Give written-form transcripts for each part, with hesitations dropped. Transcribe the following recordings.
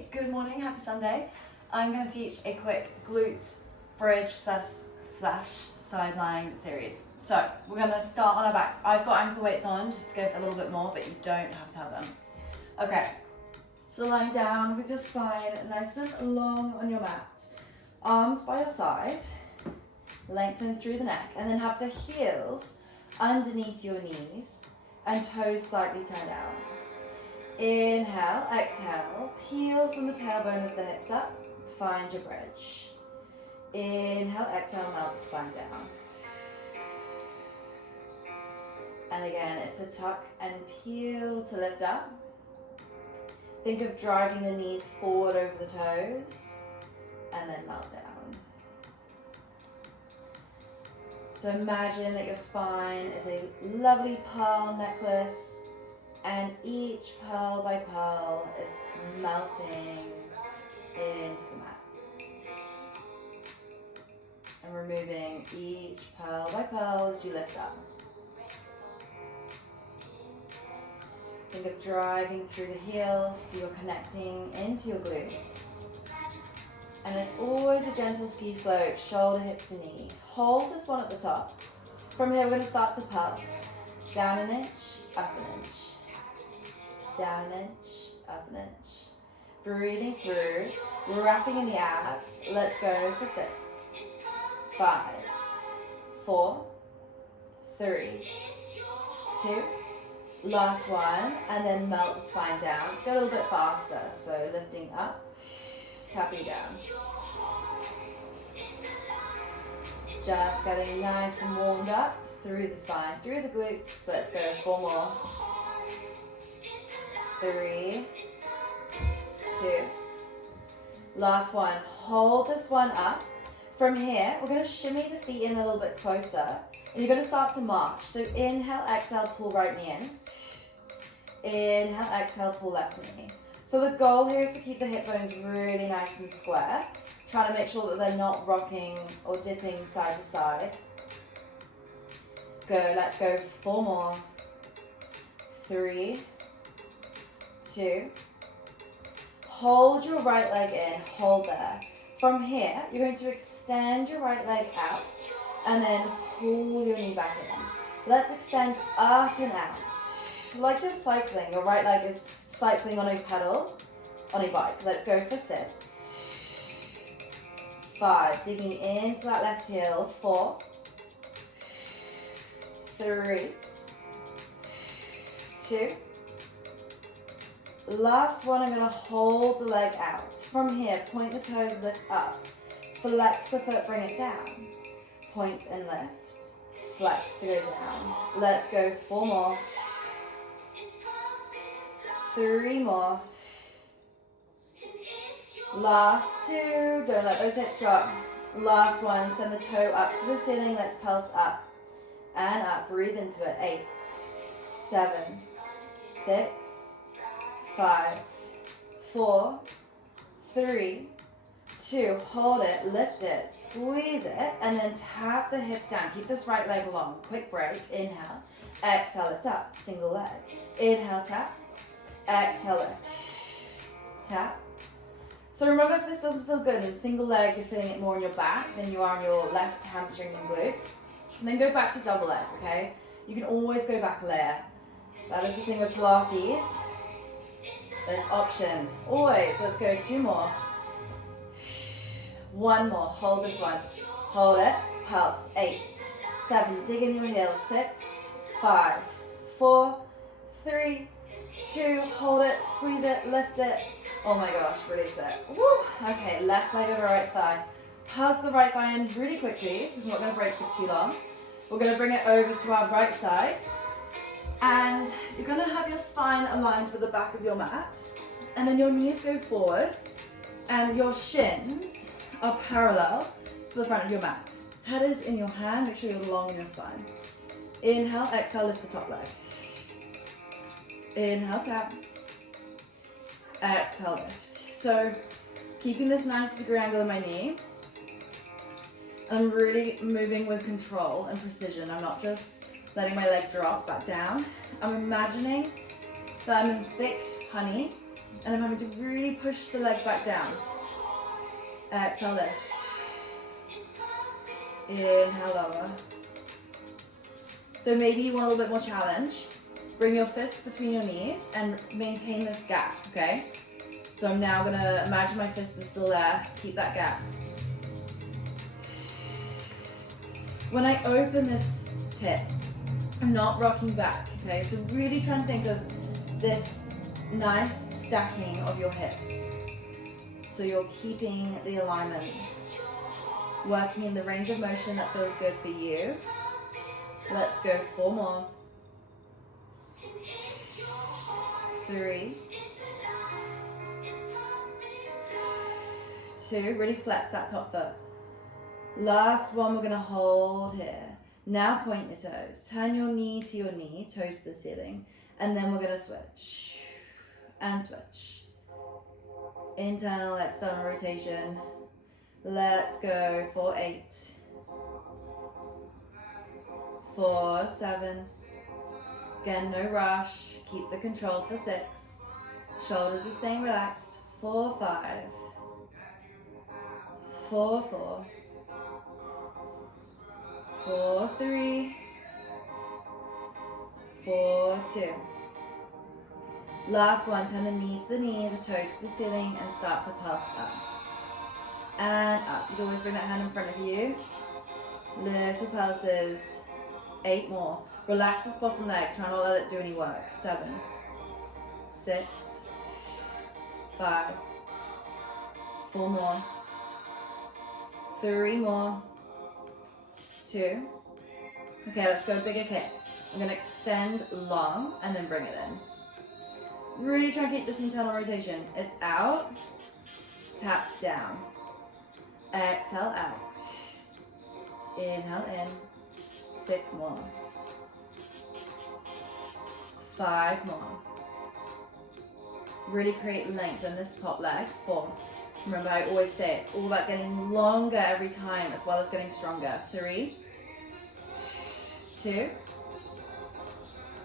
Hey, good morning, happy Sunday. I'm going to teach a quick glute bridge slash sideline series. So we're going to start on our backs. I've got ankle weights on just to get a little bit more, but you don't have to have them. Okay, so lying down with your spine nice and long on your mat. Arms by your side, lengthen through the neck, and then have the heels underneath your knees and toes slightly turned out. Inhale, exhale, peel from the tailbone of the hips up, find your bridge. Inhale, exhale, melt the spine down. And again, it's a tuck and peel to lift up. Think of driving the knees forward over the toes, and then melt down. So imagine that your spine is a lovely pearl necklace, and each pearl by pearl is melting into the mat. And removing each pearl by pearl as you lift up. Think of driving through the heels so you're connecting into your glutes. And it's always a gentle ski slope, shoulder, hip to knee. Hold this one at the top. From here we're going to start to pulse. Down an inch, up an inch. Down an inch, up an inch. Breathing through, wrapping in the abs. Let's go for 6, 5, 4, 3, 2, last one, and then melt the spine down. Just go a little bit faster, so lifting up, tapping down. Just getting nice and warmed up through the spine, through the glutes. Let's go 4 more. 3, 2, last one. Hold this one up. From here, we're going to shimmy the feet in a little bit closer, and you're going to start to march. So inhale, exhale, pull right knee in. Inhale, exhale, pull left knee. So the goal here is to keep the hip bones really nice and square, trying to make sure that they're not rocking or dipping side to side. Go, let's go 4 more. 3, 2, hold your right leg in, hold there. From here, you're going to extend your right leg out and then pull your knee back in. Let's extend up and out. Like you're cycling, your right leg is cycling on a pedal, on a bike. Let's go for 6, 5, digging into that left heel, 4, 3, 2, last one. I'm going to hold the leg out. From here, point the toes, lift up. Flex the foot, bring it down. Point and lift. Flex to go down. Let's go 4 more. 3 more. Last 2. Don't let those hips drop. Last one. Send the toe up to the ceiling. Let's pulse up and up. Breathe into it. 8, 7, 6, 5, 4, 3, 2, hold it, lift it, squeeze it, and then tap the hips down. Keep this right leg long. Quick break. Inhale, exhale, lift up, single leg. Inhale, tap, exhale, lift, tap. So remember, if this doesn't feel good in single leg, you're feeling it more in your back than you are on your left hamstring and glute. And then go back to double leg, okay? You can always go back a layer. That is the thing with Pilates. There's option, always. Let's go 2 more. 1 more, hold this one. Hold it, pulse. 8, 7, dig in your heels. 6, 5, 4, 3, 2, hold it, squeeze it, lift it. Oh my gosh, release it. Woo. Okay, left leg over right thigh. Hug the right thigh in really quickly. This is not going to break for too long. We're going to bring it over to our right side. And you're going to have your spine aligned with the back of your mat. And then your knees go forward. And your shins are parallel to the front of your mat. Head is in your hand. Make sure you're long in your spine. Inhale, exhale, lift the top leg. Inhale, tap. Exhale, lift. So keeping this 90-degree angle in my knee. I'm really moving with control and precision. I'm not just letting my leg drop back down. I'm imagining that I'm in thick honey And I'm having to really push the leg back down. Exhale, lift. Inhale, lower. So maybe you want a little bit more challenge. Bring your fists between your knees and maintain this gap, okay? So I'm now gonna imagine my fist is still there. Keep that gap. When I open this hip, I'm not rocking back, okay? So really try and think of this nice stacking of your hips. So you're keeping the alignment, working in the range of motion that feels good for you. Let's go 4 more. 3, 2, really flex that top foot. Last one, we're gonna hold here. Now point your toes. Turn your knee to your knee, toes to the ceiling. And then we're gonna switch. And switch. Internal, external rotation. Let's go for 8. 4, 7. Again, no rush. Keep the control for 6. Shoulders are staying relaxed. 4, 5. 4, 4. 4, 3. 4, 2. Last one, turn the knee to the knee, the toes to the ceiling, and start to pulse up. And up. You can always bring that hand in front of you. Little pulses. 8 more. Relax this bottom leg, try not to let it do any work. 7, 6, 5, 4 more. 3 more. 2. Okay, let's go bigger kick. I'm going to extend long and then bring it in. Really try and keep this internal rotation. It's out, tap down. Exhale out. Inhale in. 6 more. 5 more. Really create length in this top leg. 4. Remember, I always say it's all about getting longer every time as well as getting stronger. 3, 2.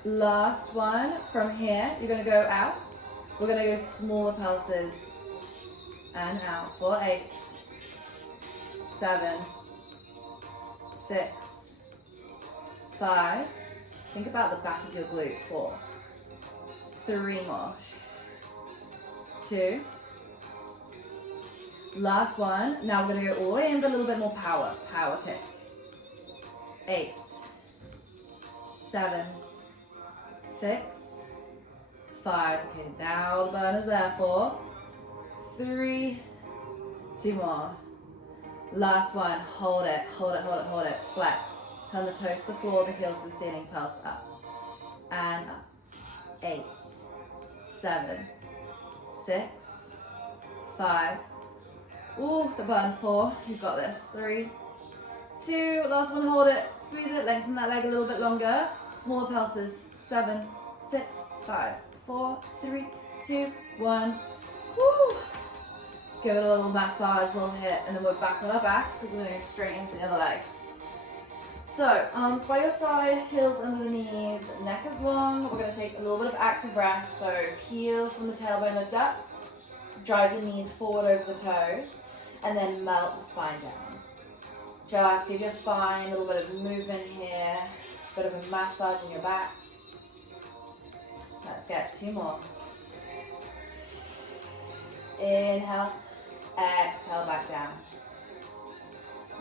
Last one. From here, you're going to go out. We're going to go smaller pulses. And out. 4, 8, 7, 6, 5. Think about the back of your glute. 4. 3 more. 2. Last one. Now we're going to go all the way in, but a little bit more power. Power kick. 8, 7, 6, 5. Okay, now the burner's there. 4, 3, 2 more. Last one. Hold it, hold it, hold it, hold it. Flex. Turn the toes to the floor, the heels to the ceiling. Pulse up. And up. 8, 7, 6, 5. Ooh, the burn. 4. You've got this. 3, 2. Last one. Hold it. Squeeze it. Lengthen that leg a little bit longer. Smaller pulses. 7, 6, 5, 4, 3, 2, 1. Woo! Give it a little massage, a little hit, and then we're back on our backs because we're going straight in for the other leg. So, arms by your side, heels under the knees, neck is long. We're going to take a little bit of active rest. So, heel from the tailbone, lift up. Drive the knees forward over the toes, and then melt the spine down. Just give your spine a little bit of movement here, a bit of a massage in your back. Let's get 2 more. Inhale, exhale back down.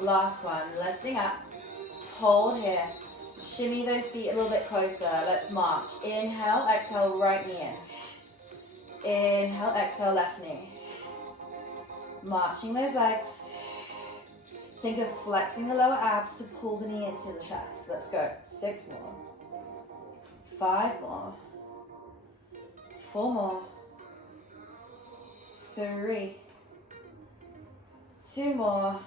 Last one, lifting up. Hold here. Shimmy those feet a little bit closer. Let's march. Inhale, exhale, right knee in. Inhale, exhale, left knee. Marching those legs. Think of flexing the lower abs to pull the knee into the chest. Let's go. 6 more. 5 more. 4 more. 3. 2 more.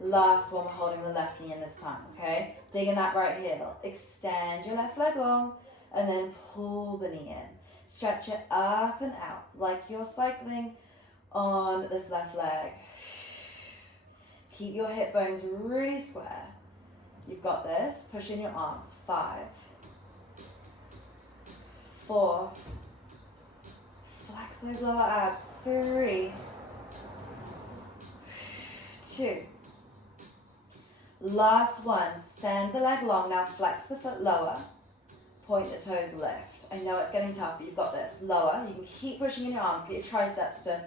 Last one, we're holding the left knee in this time, okay? Digging that right heel. Extend your left leg long and then pull the knee in. Stretch it up and out like you're cycling on this left leg. Keep your hip bones really square. You've got this. Push in your arms. 5, 4, Flex those lower abs. 3, 2. Last one. Send the leg long. Now flex the foot lower. Point the toes, lift. I know it's getting tough, but you've got this. Lower. You can keep pushing in your arms. Get your triceps to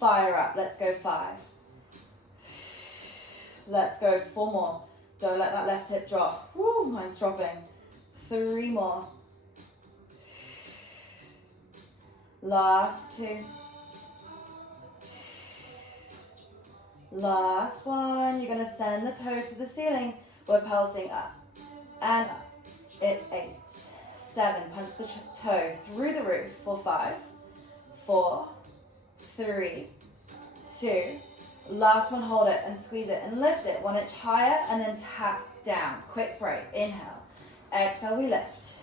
fire up. Let's go 5. Let's go 4 more. Don't let that left hip drop. Woo, mine's dropping. 3 more. Last 2. Last one. You're going to send the toes to the ceiling. We're pulsing up and up. It's 8, 7. Punch the toe through the roof for 5, 4, 3, 2. Last one, hold it and squeeze it and lift it 1 inch higher and then tap down. Quick break. Inhale. Exhale, we lift.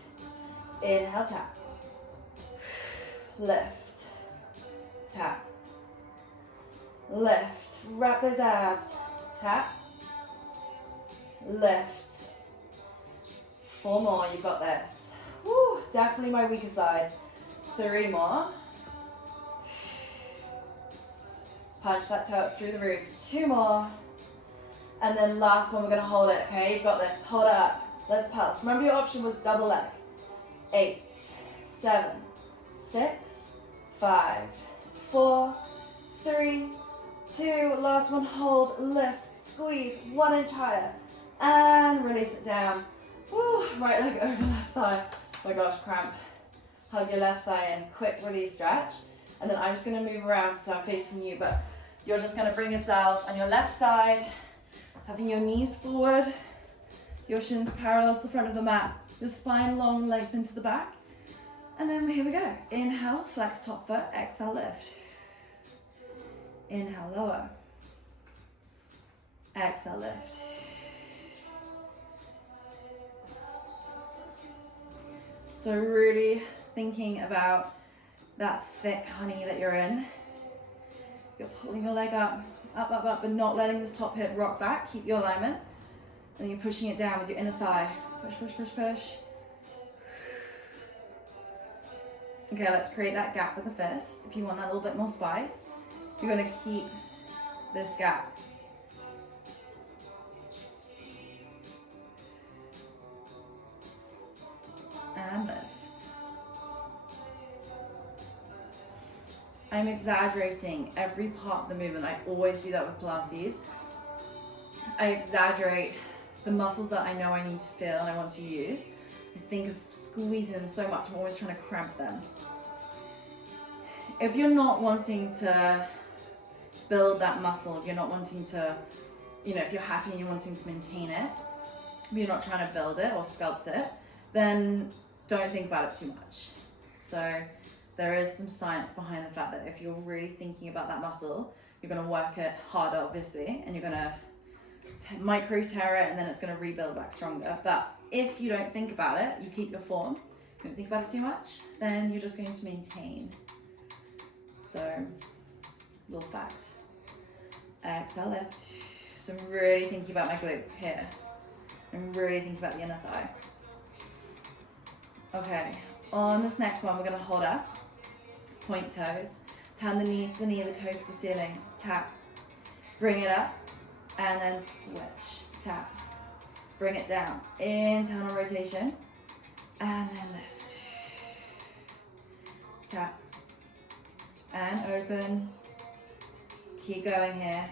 Inhale, tap. Lift. Tap. Lift. Wrap those abs. Tap. Lift. 4 more. You've got this. Woo, definitely my weaker side. 3 more. Punch that toe up through the roof. 2 more. And then last one, we're going to hold it, okay? You've got this. Hold it up. Let's pulse. Remember your option was double leg. 8, 7, 6, 5, 4, 3, 2. Last one, hold, lift, squeeze, 1 inch higher. And release it down. Woo, right leg over left thigh. Oh my gosh, cramp. Hug your left thigh in. Quick release stretch. And then I'm just going to move around so I'm facing you, but you're just going to bring yourself on your left side, having your knees forward, your shins parallel to the front of the mat, your spine long, lengthen to the back. And then here we go. Inhale, flex top foot, exhale, lift. Inhale, lower. Exhale, lift. So really thinking about that thick honey that you're in. You're pulling your leg up, but not letting this top hip rock back. Keep your alignment. And you're pushing it down with your inner thigh. Push, push, push, push. Okay, let's create that gap with the fist. If you want that little bit more spice, you're going to keep this gap. And lift. I'm exaggerating every part of the movement. I always do that with Pilates. I exaggerate the muscles that I know I need to feel and I want to use. I think of squeezing them so much, I'm always trying to cramp them. If you're not wanting to build that muscle, if you're not wanting to, if you're happy and you're wanting to maintain it, if you're not trying to build it or sculpt it, then don't think about it too much. So there is some science behind the fact that if you're really thinking about that muscle, you're going to work it harder, obviously, and you're going to micro tear it and then it's going to rebuild back stronger. But if you don't think about it, you keep your form, you don't think about it too much, then you're just going to maintain. So, little fact. Exhale, lift. So I'm really thinking about my glute here. I'm really thinking about the inner thigh. Okay, on this next one, we're going to hold up, point toes, turn the knees to the knee, the toes to the ceiling, tap, bring it up, and then switch, tap, bring it down, internal rotation, and then lift, tap, and open, keep going here.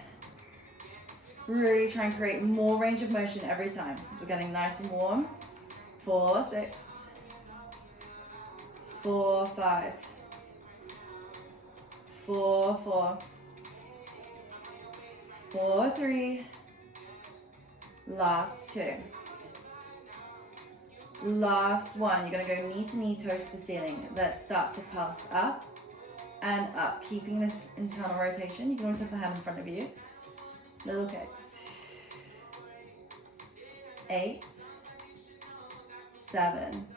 Really try and create more range of motion every time. We're getting nice and warm. 4, 6, 4, 5, 4, 4, 4, 3, last 2, last 1. You're going to go knee to knee, toes to the ceiling. Let's start to pulse up and up, keeping this internal rotation. You can always have the hand in front of you. Little kicks. 8, 7,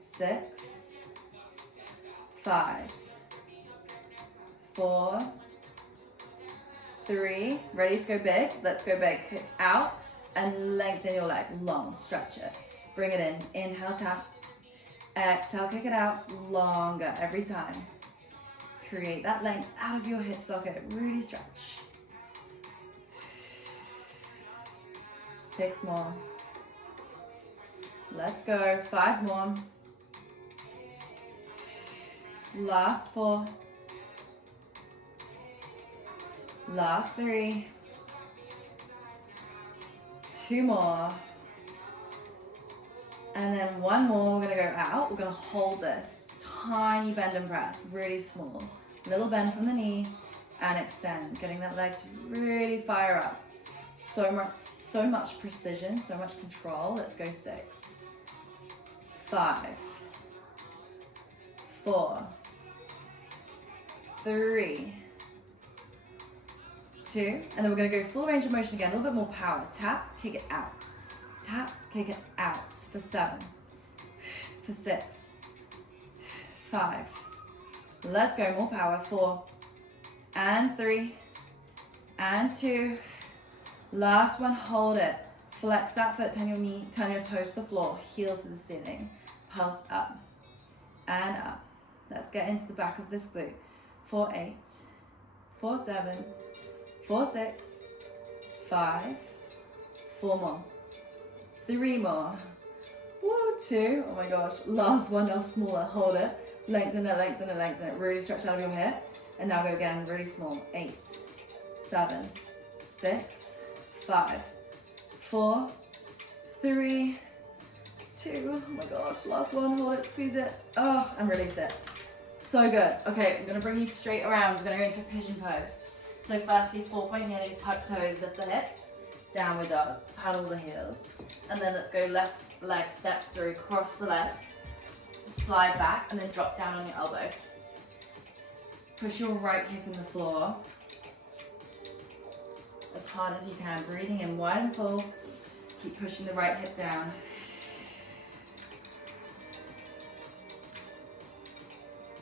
6, 5, 4, 3, ready to go big? Let's go big. Kick out and lengthen your leg, long, stretch it. Bring it in, inhale, tap, Exhale, kick it out longer every time. Create that length out of your hip socket. Really stretch. 6 more. Let's go. 5 more. Last 4. Last 3. 2 more. And then 1 more. We're going to go out. We're going to hold this. Tiny bend and press. Really small. Little bend from the knee. And extend. Getting that leg to really fire up. So much precision. So much control. Let's go 6. 5. 4. 3. 2. And then we're going to go full range of motion again. A little bit more power. Tap. Kick it out. Tap, kick it out for 7, for 6, 5. Let's go, more power. 4, and 3, and 2. Last one, hold it. Flex that foot, turn your toes to the floor, heel to the ceiling. Pulse up, and up. Let's get into the back of this glute. 4, 8, 4, 7, 4, 6, 5, 4 more. 3 more. Woo, 2. Oh my gosh. Last one, now smaller. Hold it. Lengthen it, lengthen it, lengthen it. Really stretch out of your hip. And now go again, really small. 8, 7, 6, 5, 4, 3, 2. Oh my gosh. Last one. Hold it, squeeze it. Oh, and release it. So good. Okay, I'm going to bring you straight around. We're going to go into pigeon pose. So firstly, 4-point kneeling, tuck toes, lift the hips. Downward dog, paddle the heels. And then let's go left leg steps through, cross the leg, slide back, and then drop down on your elbows. Push your right hip in the floor as hard as you can. Breathing in wide and full. Keep pushing the right hip down.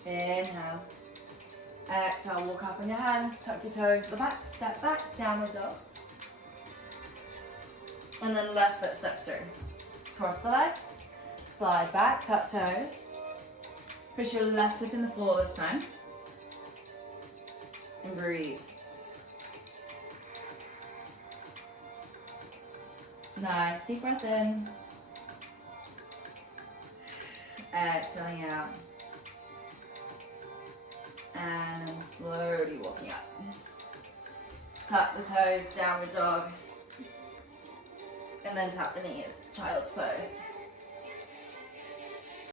Inhale. Exhale, walk up on your hands, tuck your toes to the back, step back, downward dog. And then left foot steps through. Cross the leg, slide back, tuck toes. Push your left hip in the floor this time. And breathe. Nice, deep breath in. Exhaling out. And then slowly walking up. Tuck the toes, downward dog. And then tap the knees, child's pose.